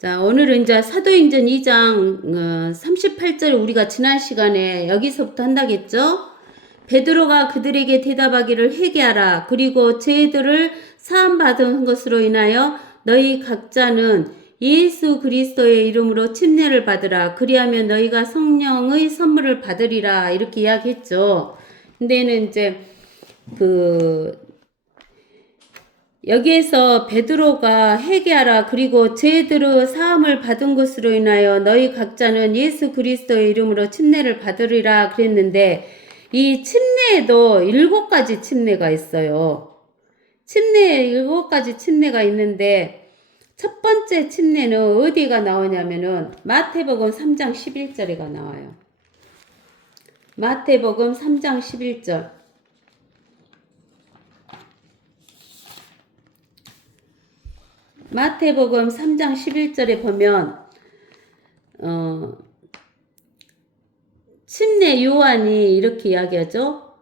자, 오늘은 이제 사도행전 2장 38절 우리가 지난 시간에 여기서부터 한다겠죠? 베드로가 그들에게 대답하기를 회개하라. 그리고 죄들을 사함받은 것으로 인하여 너희 각자는 예수 그리스도의 이름으로 침례를 받으라. 그리하면 너희가 성령의 선물을 받으리라. 이렇게 이야기했죠. 근데는 이제 여기에서 베드로가 회개하라. 그리고 죄들의 사함을 받은 것으로 인하여 너희 각자는 예수 그리스도의 이름으로 침례를 받으리라 그랬는데, 이 침례에도 7가지 침례가 있어요. 침례에 7가지 침례가 있는데, 첫 번째 침례는 어디가 나오냐면은 마태복음 3장 11절에가 나와요. 마태복음 3장 11절. 마태복음 3장 11절에 보면 침례 요한이 이렇게 이야기하죠.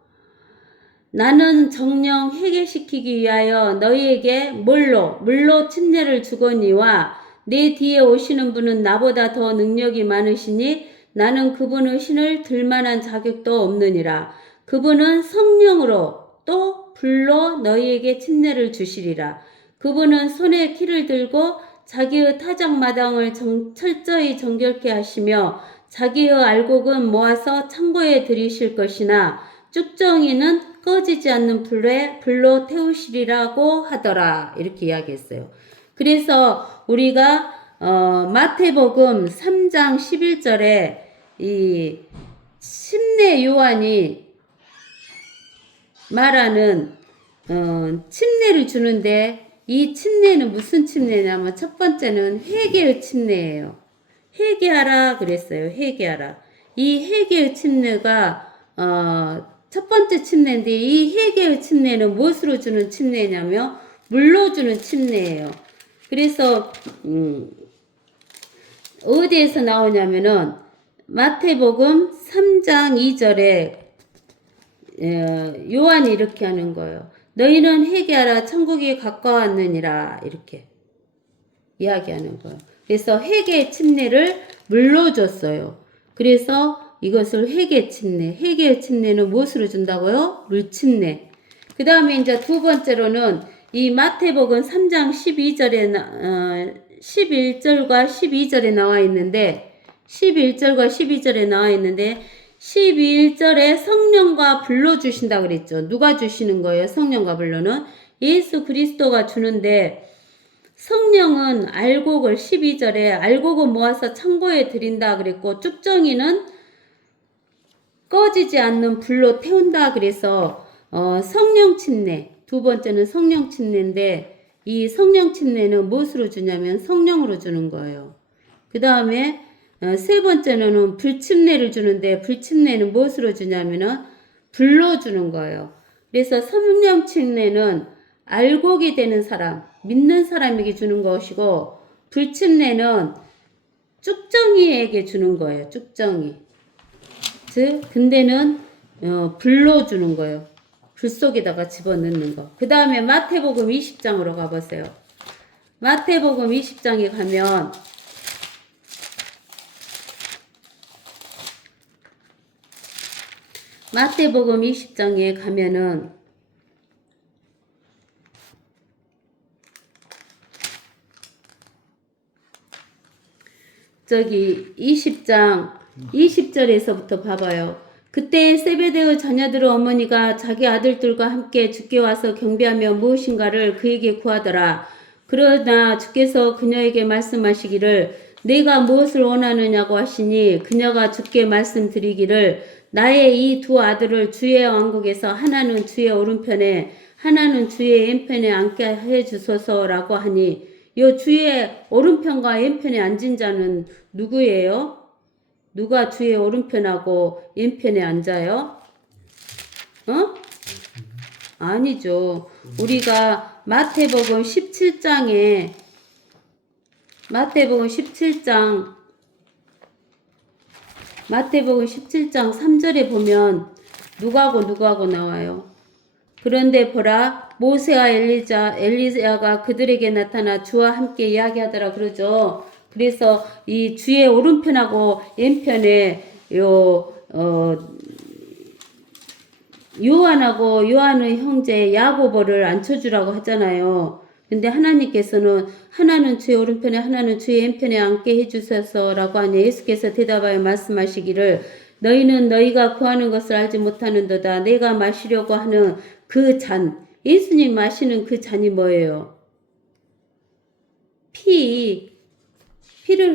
나는 정령 회개시키기 위하여 너희에게 물로 침례를 주거니와 내 뒤에 오시는 분은 나보다 더 능력이 많으시니 나는 그분의 신을 들만한 자격도 없느니라. 그분은 성령으로 또 불로 너희에게 침례를 주시리라. 그분은 손에 키를 들고 자기의 타작마당을 철저히 정결케 하시며 자기의 알곡은 모아서 창고에 들이실 것이나 쭉정이는 꺼지지 않는 불로 태우시리라고 하더라. 이렇게 이야기했어요. 그래서 우리가 마태복음 3장 11절에 이 침례 요한이 말하는 침례를 주는데, 이 침례는 무슨 침례냐면 첫 번째는 회개의 침례예요. 회개하라 그랬어요. 회개하라. 이 회개의 침례가 첫 번째 침례인데, 이 회개의 침례는 무엇으로 주는 침례냐면 물로 주는 침례예요. 그래서 어디에서 나오냐면은 마태복음 3장 2절에 요한이 이렇게 하는 거예요. 너희는 회개하라. 천국이 가까웠느니라. 이렇게 이야기하는 거예요. 그래서 회개의 침례를 물로 줬어요. 그래서 이것을 회개의 침례. 회개의 침례는 무엇으로 준다고요? 물침례. 그 다음에 이제 두 번째로는 이 마태복음 3장 11절과 12절에 나와 있는데, 11절과 12절에 나와 있는데 11절에 성령과 불로 주신다 그랬죠. 누가 주시는 거예요? 성령과 불로는 예수 그리스도가 주는데, 성령은 알곡을 12절에 알곡을 모아서 창고에 드린다 그랬고, 쭉정이는 꺼지지 않는 불로 태운다 그래서 성령 침례, 두 번째는 성령 침례인데, 이 성령 침례는 무엇으로 주냐면 성령으로 주는 거예요. 그 다음에 세 번째는 불침례를 주는데, 불침례는 무엇으로 주냐면은 불로 주는 거예요. 그래서 성령 침례는 알곡이 되는 사람, 믿는 사람에게 주는 것이고, 불침례는 쭉정이에게 주는 거예요. 쭉정이. 즉, 근데는 불로 주는 거예요. 불 속에다가 집어넣는 거. 그 다음에 마태복음 20장으로 가보세요. 마태복음 20장에 가면 마태복음 20장에 가면은 저기 20장 20절에서부터 봐봐요. 그때 세베대의 자녀들의 어머니가 자기 아들들과 함께 주께 와서 경배하며 무엇인가를 그에게 구하더라. 그러나 주께서 그녀에게 말씀하시기를 내가 무엇을 원하느냐고 하시니, 그녀가 주께 말씀드리기를 나의 이 두 아들을 주의 왕국에서 하나는 주의 오른편에 하나는 주의 왼편에 앉게 해 주소서라고 하니, 요 주의 오른편과 왼편에 앉은 자는 누구예요? 누가 주의 오른편하고 왼편에 앉아요? 아니죠. 우리가 마태복음 17장 3절에 보면 누구하고 나와요? 그런데 보라, 모세와 엘리야가 그들에게 나타나 주와 함께 이야기하더라 그러죠. 그래서 이 주의 오른편하고 왼편에 요한하고 요한의 형제 야고보를 앉혀주라고 하잖아요. 근데 하나님께서는 하나는 주의 오른편에 하나는 주의 왼편에 앉게 해주셔서라고 하니 예수께서 대답하여 말씀하시기를 너희는 너희가 구하는 것을 알지 못하는도다. 내가 마시려고 하는 그 잔, 예수님 마시는 그 잔이 뭐예요? 피를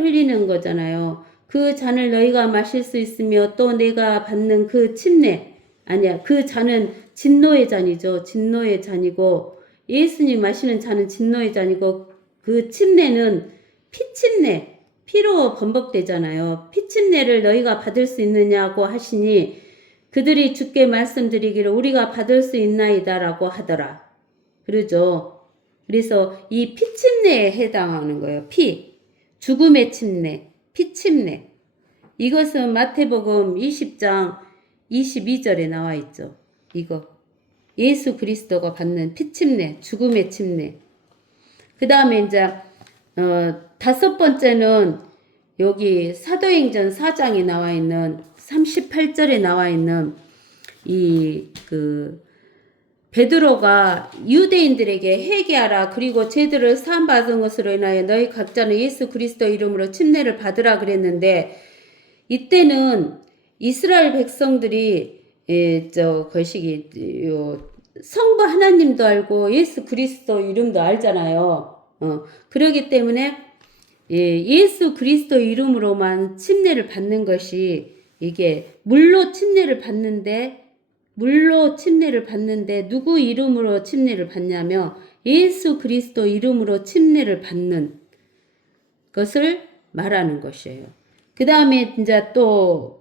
흘리는 거잖아요. 그 잔을 너희가 마실 수 있으며 또 내가 받는 그 침례, 아니야, 그 잔은 진노의 잔이죠. 진노의 잔이고 예수님 마시는 잔은 진노의 잔이고 그 침례는 피침례, 피로 번복되잖아요. 피침례를 너희가 받을 수 있느냐고 하시니 그들이 주께 말씀드리기를 우리가 받을 수 있나이다라고 하더라. 그러죠. 그래서 이 피침례에 해당하는 거예요. 죽음의 침례, 피침례. 이것은 마태복음 20장 22절에 나와 있죠. 이거. 예수 그리스도가 받는 피침례, 죽음의 침례. 그 다음에 이제 다섯 번째는 여기 사도행전 4장에 나와 있는 38절에 나와 있는 베드로가 유대인들에게 회개하라 그리고 죄들을 사함 받은 것으로 인하여 너희 각자는 예수 그리스도 이름으로 침례를 받으라 그랬는데 이때는 이스라엘 백성들이 성부 하나님도 알고 예수 그리스도 이름도 알잖아요. 그러기 때문에 예수 그리스도 이름으로만 침례를 받는 것이 이게 물로 침례를 받는데 누구 이름으로 침례를 받냐면 예수 그리스도 이름으로 침례를 받는 것을 말하는 것이에요. 그 다음에 이제 또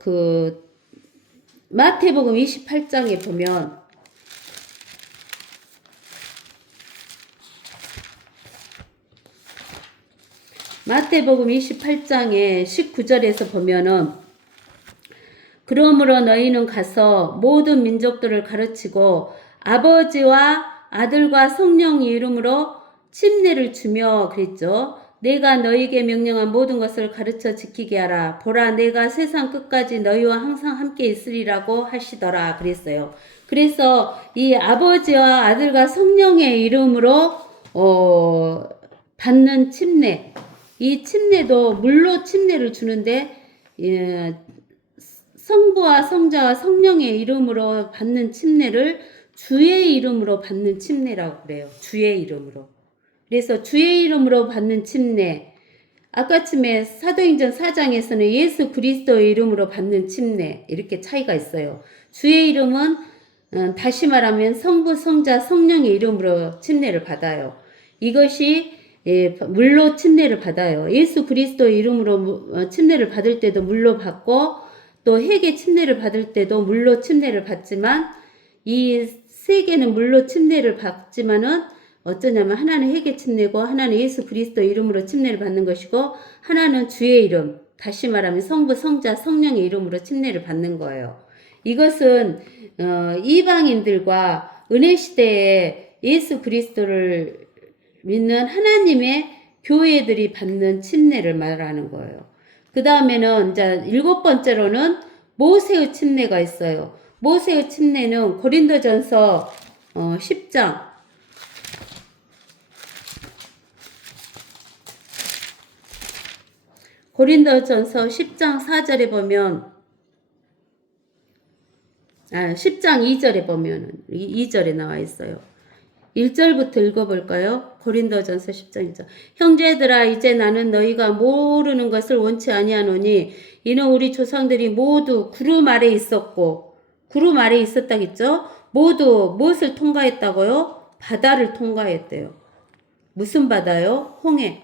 마태복음 28장에 보면 마태복음 28장에 19절에서 보면은 그러므로 너희는 가서 모든 민족들을 가르치고 아버지와 아들과 성령의 이름으로 침례를 주며 그랬죠. 내가 너희에게 명령한 모든 것을 가르쳐 지키게 하라. 보라 내가 세상 끝까지 너희와 항상 함께 있으리라고 하시더라 그랬어요. 그래서 이 아버지와 아들과 성령의 이름으로 받는 침례, 이 침례도 물로 침례를 주는데 성부와 성자와 성령의 이름으로 받는 침례를 주의 이름으로 받는 침례라고 그래요. 주의 이름으로. 그래서 주의 이름으로 받는 침례. 아까쯤에 사도행전 4장에서는 예수 그리스도의 이름으로 받는 침례. 이렇게 차이가 있어요. 주의 이름은 다시 말하면 성부, 성자, 성령의 이름으로 침례를 받아요. 이것이 물로 침례를 받아요. 예수 그리스도의 이름으로 침례를 받을 때도 물로 받고 또 회개 침례를 받을 때도 물로 침례를 받지만 이 세 개는 물로 침례를 받지만은 어쩌냐면 하나는 회개 침례고 하나는 예수 그리스도 이름으로 침례를 받는 것이고 하나는 주의 이름, 다시 말하면 성부, 성자, 성령의 이름으로 침례를 받는 거예요. 이것은 이방인들과 은혜 시대에 예수 그리스도를 믿는 하나님의 교회들이 받는 침례를 말하는 거예요. 그 다음에는 이제 7번째로는 모세의 침례가 있어요. 모세의 침례는 고린도전서 10장 고린도전서 10장 4절에 보면 10장 2절에 보면 2절에 나와 있어요. 1절부터 읽어볼까요? 고린도전서 10장 2절. 형제들아 이제 나는 너희가 모르는 것을 원치 아니하노니 이는 우리 조상들이 모두 구름 아래 있었고 구름 아래 있었다겠죠? 모두 무엇을 통과했다고요? 바다를 통과했대요. 무슨 바다요? 홍해.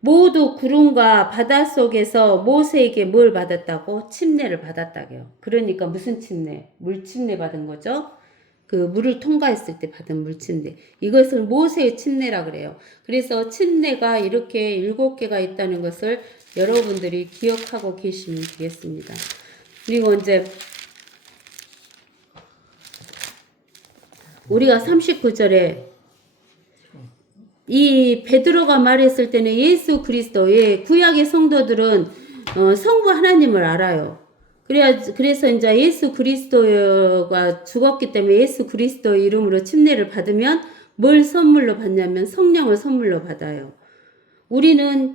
모두 구름과 바다 속에서 모세에게 뭘 받았다고? 침례를 받았다고요. 그러니까 무슨 침례? 물 침례 받은 거죠? 그 물을 통과했을 때 받은 물침례. 이것을 모세의 침례라 그래요. 그래서 침례가 이렇게 7개가 있다는 것을 여러분들이 기억하고 계시면 되겠습니다. 그리고 이제 우리가 39절에 이 베드로가 말했을 때는 예수 그리스도의 구약의 성도들은 성부 하나님을 알아요. 그래서 이제 예수 그리스도가 죽었기 때문에 예수 그리스도 이름으로 침례를 받으면 뭘 선물로 받냐면 성령을 선물로 받아요. 우리는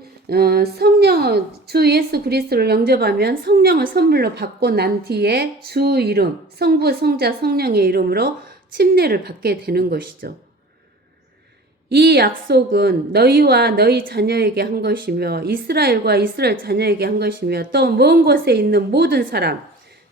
성령 주 예수 그리스도를 영접하면 성령을 선물로 받고 난 뒤에 주 이름 성부 성자 성령의 이름으로 침례를 받게 되는 것이죠. 이 약속은 너희와 너희 자녀에게 한 것이며 이스라엘과 이스라엘 자녀에게 한 것이며 또 먼 곳에 있는 모든 사람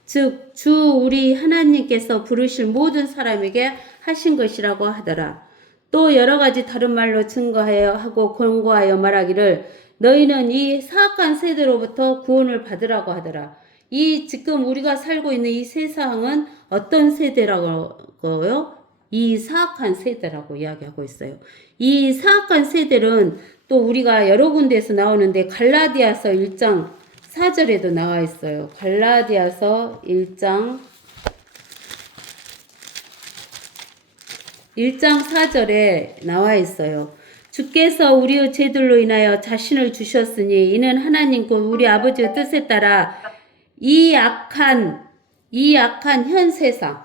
즉 주 우리 하나님께서 부르실 모든 사람에게 하신 것이라고 하더라. 또 여러 가지 다른 말로 증거하여 하고 권고하여 말하기를 너희는 이 사악한 세대로부터 구원을 받으라고 하더라. 이 지금 우리가 살고 있는 이 세상은 어떤 세대라고요? 이 사악한 세대라고 이야기하고 있어요. 이 사악한 세대는 또 우리가 여러 군데에서 나오는데 갈라디아서 1장 4절에도 나와 있어요. 갈라디아서 1장 4절에 나와 있어요. 주께서 우리의 죄들로 인하여 자신을 주셨으니 이는 하나님 곧 우리 아버지의 뜻에 따라 이 악한 현 세상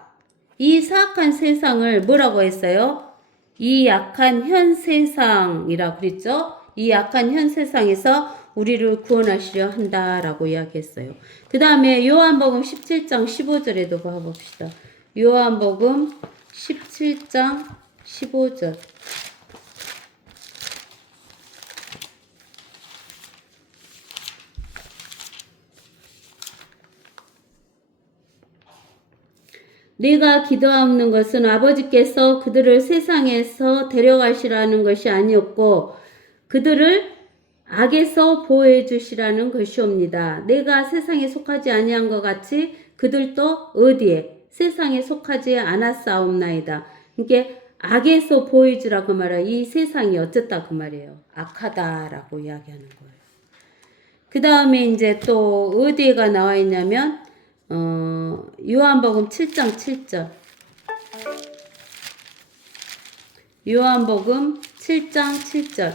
이 사악한 세상을 뭐라고 했어요? 이 악한 현 세상이라고 그랬죠? 이 악한 현 세상에서 우리를 구원하시려 한다라고 이야기했어요. 그 다음에 요한복음 17장 15절에도 봐봅시다. 요한복음 17장 15절. 내가 기도하옵는 것은 아버지께서 그들을 세상에서 데려가시라는 것이 아니었고 그들을 악에서 보호해 주시라는 것이옵니다. 내가 세상에 속하지 아니한 것 같이 그들도 어디에 세상에 속하지 않았사옵나이다. 이게 악에서 보호해 주라고 말해요. 이 세상이 어쨌다 그 말이에요. 악하다라고 이야기하는 거예요. 그 다음에 이제 또 어디에가 나와 있냐면 요한복음 7장 7절. 요한복음 7장 7절.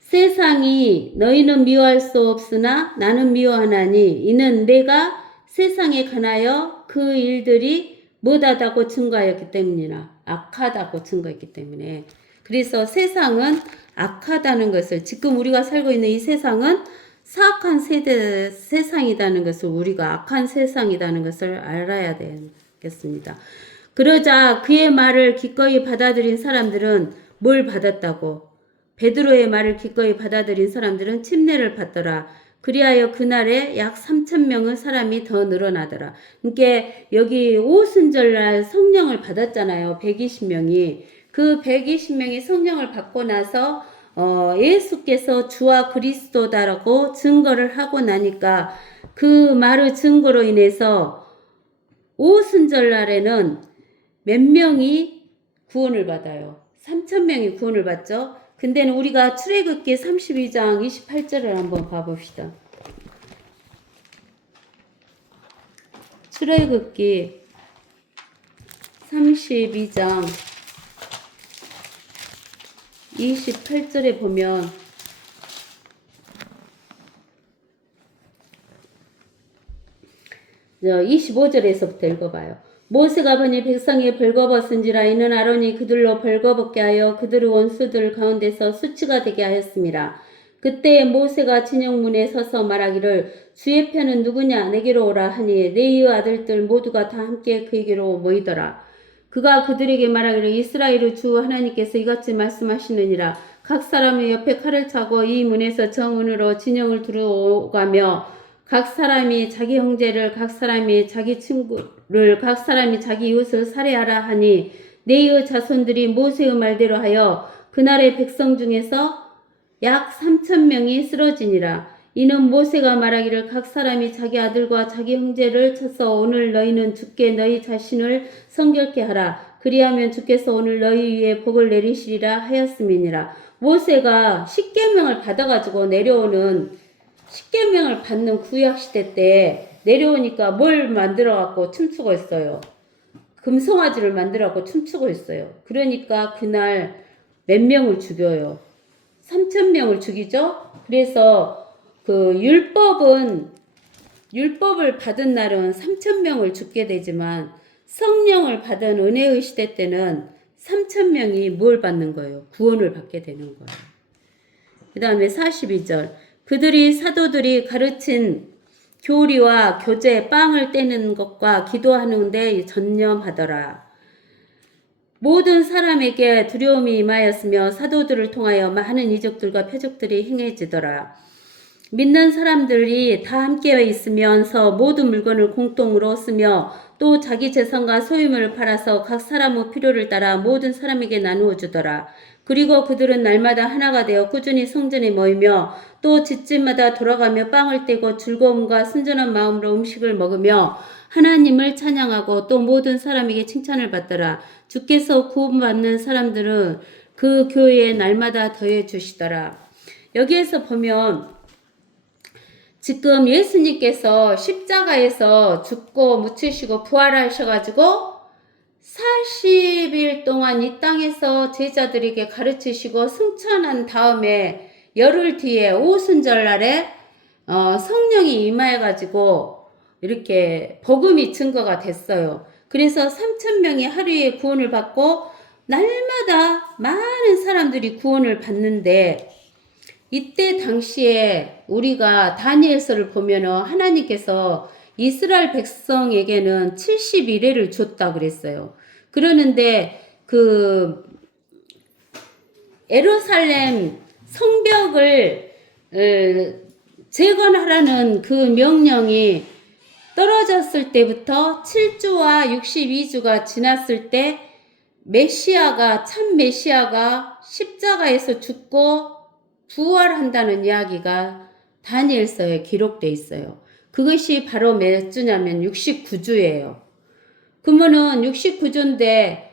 세상이 너희는 미워할 수 없으나 나는 미워하나니 이는 내가 세상에 관하여 그 일들이 못하다고 증거하였기 때문이라. 악하다고 증거했기 때문에. 그래서 세상은 악하다는 것을 지금 우리가 살고 있는 이 세상은 사악한 세상이라는 것을 우리가 악한 세상이라는 것을 알아야 되겠습니다. 그러자 그의 말을 기꺼이 받아들인 사람들은 뭘 받았다고? 베드로의 말을 기꺼이 받아들인 사람들은 침례를 받더라. 그리하여 그날에 약 3,000명의 사람이 더 늘어나더라. 그러니까 여기 오순절날 성령을 받았잖아요. 120명이. 그 120명이 성령을 받고 나서 예수께서 주와 그리스도다라고 증거를 하고 나니까 그 말의 증거로 인해서 오순절날에는 몇 명이 구원을 받아요. 3,000명이 구원을 받죠. 근데는 우리가 출애굽기 32장 28절을 한번 봐봅시다. 출애굽기 32장 28절에 보면 저 25절에서부터 읽어봐요. 모세가 보니 백성이 벌거벗은지라 이는 아론이 그들로 벌거벗게 하여 그들의 원수들 가운데서 수치가 되게 하였습니다. 그때 모세가 진영문에 서서 말하기를 주의 편은 누구냐 내게로 오라 하니 네의 아들들 모두가 다 함께 그에게로 모이더라. 그가 그들에게 말하기를 이스라엘의 주 하나님께서 이같이 말씀하시느니라. 각 사람의 옆에 칼을 차고 이 문에서 저 문으로 진영을 들어가며 각 사람이 자기 형제를 각 사람이 자기 친구를 각 사람이 자기 이웃을 살해하라 하니 네의 자손들이 모세의 말대로 하여 그날의 백성 중에서 약 3,000명이 쓰러지니라. 이는 모세가 말하기를 각 사람이 자기 아들과 자기 형제를 쳐서 오늘 너희는 주께 너희 자신을 성결케 하라. 그리하면 주께서 오늘 너희 위에 복을 내리시리라 하였음이니라. 모세가 십계명을 받아가지고 내려오는 십계명을 받는 구약시대 때 내려오니까 뭘 만들어갖고 춤추고 있어요. 금송아지를 만들라고 춤추고 있어요. 그러니까 그날 몇 명을 죽여요. 3,000명을 죽이죠. 그래서 그 율법을 받은 날은 3,000명을 죽게 되지만 성령을 받은 은혜의 시대 때는 3,000명이 뭘 받는 거예요? 구원을 받게 되는 거예요. 그 다음에 42절. 그들이 사도들이 가르친 교리와 교제, 빵을 떼는 것과 기도하는 데 전념하더라. 모든 사람에게 두려움이 임하였으며 사도들을 통하여 많은 이적들과 표적들이 행해지더라. 믿는 사람들이 다 함께 있으면서 모든 물건을 공동으로 쓰며 또 자기 재산과 소유물을 팔아서 각 사람의 필요를 따라 모든 사람에게 나누어 주더라. 그리고 그들은 날마다 하나가 되어 꾸준히 성전에 모이며 또 집집마다 돌아가며 빵을 떼고 즐거움과 순전한 마음으로 음식을 먹으며 하나님을 찬양하고 또 모든 사람에게 칭찬을 받더라. 주께서 구원받는 사람들은 그 교회에 날마다 더해 주시더라. 여기에서 보면 지금 예수님께서 십자가에서 죽고 묻히시고 부활하셔가지고 40일 동안 이 땅에서 제자들에게 가르치시고 승천한 다음에 열흘 뒤에 오순절날에 성령이 임하여가지고 이렇게 복음이 증거가 됐어요. 그래서 3,000명이 하루에 구원을 받고 날마다 많은 사람들이 구원을 받는데 이때 당시에 우리가 다니엘서를 보면은 하나님께서 이스라엘 백성에게는 71회를 줬다 그랬어요. 그러는데 그 예루살렘 성벽을 재건하라는 그 명령이 떨어졌을 때부터 7주와 62주가 지났을 때 참 메시아가 십자가에서 죽고 부활한다는 이야기가 다니엘서에 기록되어 있어요. 그것이 바로 몇 주냐면 69주예요. 그러면은 69주인데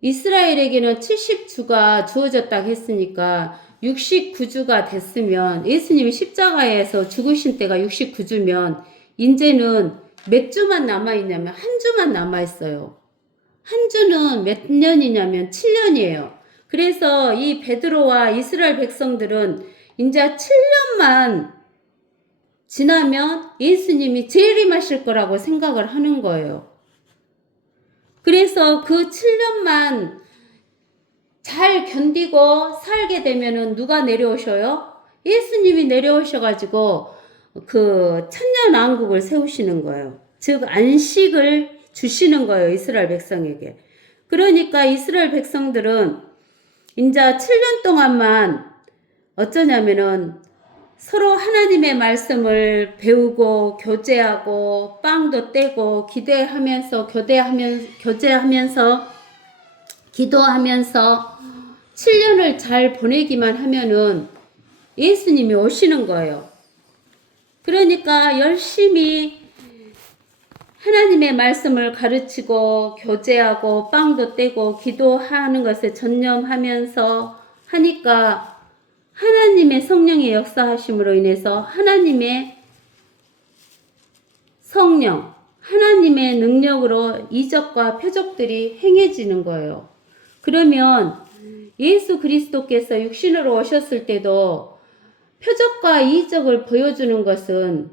이스라엘에게는 70주가 주어졌다고 했으니까 69주가 됐으면 예수님이 십자가에서 죽으신 때가 69주면 이제는 몇 주만 남아있냐면 한 주만 남아있어요. 한 주는 몇 년이냐면 7년이에요. 그래서 이 베드로와 이스라엘 백성들은 이제 7년만 지나면 예수님이 재림하실 거라고 생각을 하는 거예요. 그래서 그 7년만 잘 견디고 살게 되면은 누가 내려오셔요? 예수님이 내려오셔가지고 그 천년왕국을 세우시는 거예요. 즉 안식을 주시는 거예요. 이스라엘 백성에게. 그러니까 이스라엘 백성들은 이제 7년 동안만 어쩌냐면은 서로 하나님의 말씀을 배우고 교제하고 빵도 떼고 교제하면서 기도하면서 7년을 잘 보내기만 하면은 예수님이 오시는 거예요. 그러니까 열심히 하나님의 말씀을 가르치고 교제하고 빵도 떼고 기도하는 것에 전념하면서 하니까 하나님의 성령의 역사하심으로 인해서 하나님의 성령, 하나님의 능력으로 이적과 표적들이 행해지는 거예요. 그러면 예수 그리스도께서 육신으로 오셨을 때도 표적과 이적을 보여주는 것은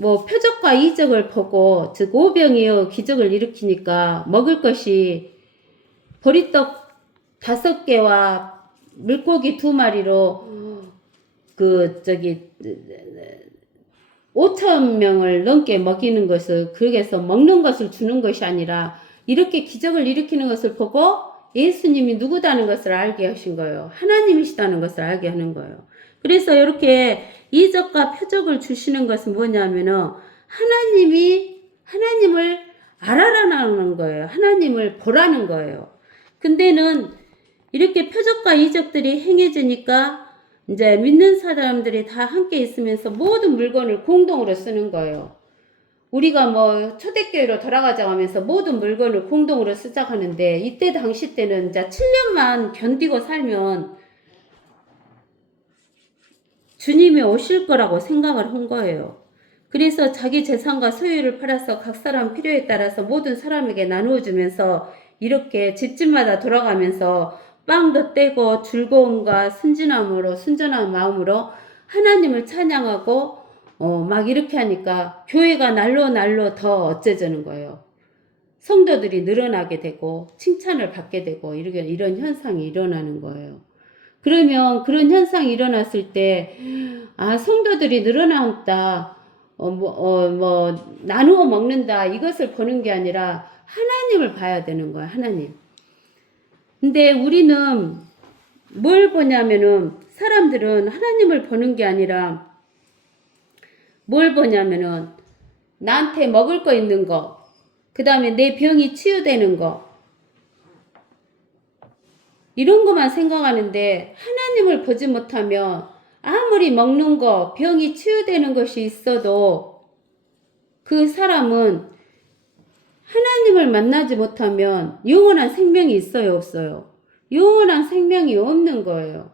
표적과 이적을 보고, 즉, 오병이어 기적을 일으키니까 먹을 것이 보리떡 5개와 물고기 2마리로 5,000명을 넘게 먹이는 것을, 그래서 먹는 것을 주는 것이 아니라 이렇게 기적을 일으키는 것을 보고 예수님이 누구다는 것을 알게 하신 거예요. 하나님이시다는 것을 알게 하는 거예요. 그래서 이렇게 이적과 표적을 주시는 것은 뭐냐면은 하나님을 알아라는 거예요. 하나님을 보라는 거예요. 근데는 이렇게 표적과 이적들이 행해지니까 이제 믿는 사람들이 다 함께 있으면서 모든 물건을 공동으로 쓰는 거예요. 우리가 초대교회로 돌아가자 하면서 모든 물건을 공동으로 쓰자 하는데 이때 당시 때는 이제 7년만 견디고 살면 주님이 오실 거라고 생각을 한 거예요. 그래서 자기 재산과 소유를 팔아서 각 사람 필요에 따라서 모든 사람에게 나누어 주면서 이렇게 집집마다 돌아가면서 빵도 떼고 즐거움과 순전한 마음으로 하나님을 찬양하고 막 이렇게 하니까 교회가 날로 더 어째지는 거예요. 성도들이 늘어나게 되고 칭찬을 받게 되고 이런 현상이 일어나는 거예요. 그러면 그런 현상이 일어났을 때, 아, 성도들이 늘어났다, 나누어 먹는다, 이것을 보는 게 아니라 하나님을 봐야 되는 거야, 하나님. 근데 우리는 뭘 보냐면은, 사람들은 하나님을 보는 게 아니라 뭘 보냐면은, 나한테 먹을 거 있는 거, 그 다음에 내 병이 치유되는 거, 이런 것만 생각하는데 하나님을 보지 못하면 아무리 먹는 거, 병이 치유되는 것이 있어도 그 사람은 하나님을 만나지 못하면 영원한 생명이 있어요, 없어요? 영원한 생명이 없는 거예요.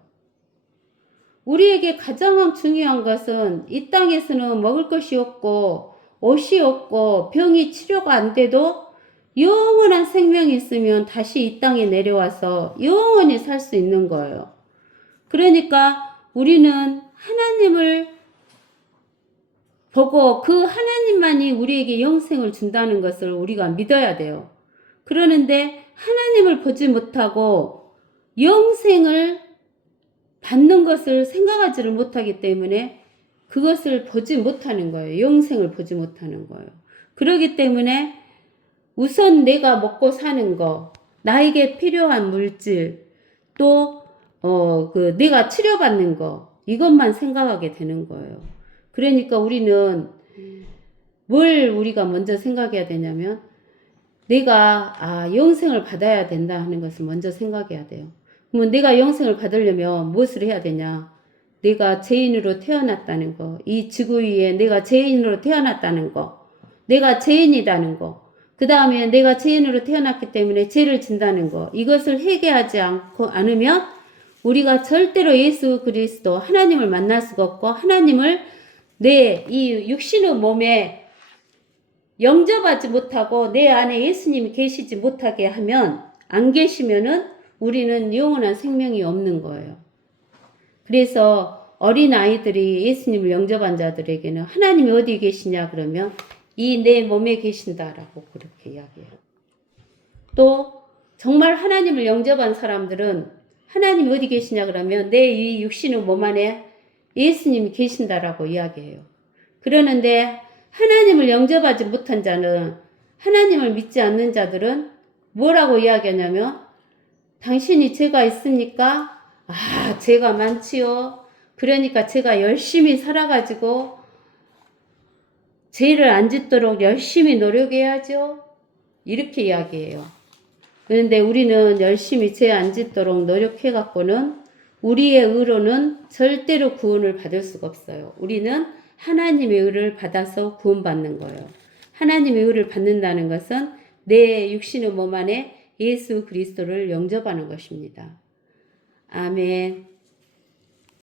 우리에게 가장 중요한 것은 이 땅에서는 먹을 것이 없고 옷이 없고 병이 치료가 안 돼도 영원한 생명이 있으면 다시 이 땅에 내려와서 영원히 살 수 있는 거예요. 그러니까 우리는 하나님을 보고 그 하나님만이 우리에게 영생을 준다는 것을 우리가 믿어야 돼요. 그러는데 하나님을 보지 못하고 영생을 받는 것을 생각하지를 못하기 때문에 그것을 보지 못하는 거예요. 영생을 보지 못하는 거예요. 그렇기 때문에 우선 내가 먹고 사는 거, 나에게 필요한 물질, 또 내가 치료받는 거, 이것만 생각하게 되는 거예요. 그러니까 우리는 뭘 우리가 먼저 생각해야 되냐면 내가 영생을 받아야 된다 하는 것을 먼저 생각해야 돼요. 그러면 내가 영생을 받으려면 무엇을 해야 되냐? 내가 죄인으로 태어났다는 거, 이 지구 위에 내가 죄인으로 태어났다는 거, 내가 죄인이라는 거, 그 다음에 내가 죄인으로 태어났기 때문에 죄를 진다는 거, 이것을 회개하지 않으면 우리가 절대로 예수 그리스도 하나님을 만날 수가 없고 하나님을 내 이 육신의 몸에 영접하지 못하고 내 안에 예수님이 계시지 못하게 하면, 안 계시면은 우리는 영원한 생명이 없는 거예요. 그래서 어린 아이들이 예수님을 영접한 자들에게는 하나님이 어디 계시냐 그러면 이 내 몸에 계신다라고 그렇게 이야기해요. 또 정말 하나님을 영접한 사람들은 하나님이 어디 계시냐 그러면 내 이 육신의 몸 안에 예수님이 계신다라고 이야기해요. 그러는데 하나님을 영접하지 못한 자는, 하나님을 믿지 않는 자들은 뭐라고 이야기하냐면 당신이 죄가 있습니까? 죄가 많지요. 그러니까 제가 열심히 살아가지고 죄를 안 짓도록 열심히 노력해야죠. 이렇게 이야기해요. 그런데 우리는 열심히 죄 안 짓도록 노력해갖고는 우리의 의로는 절대로 구원을 받을 수가 없어요. 우리는 하나님의 의를 받아서 구원받는 거예요. 하나님의 의를 받는다는 것은 내 육신의 몸 안에 예수 그리스도를 영접하는 것입니다. 아멘.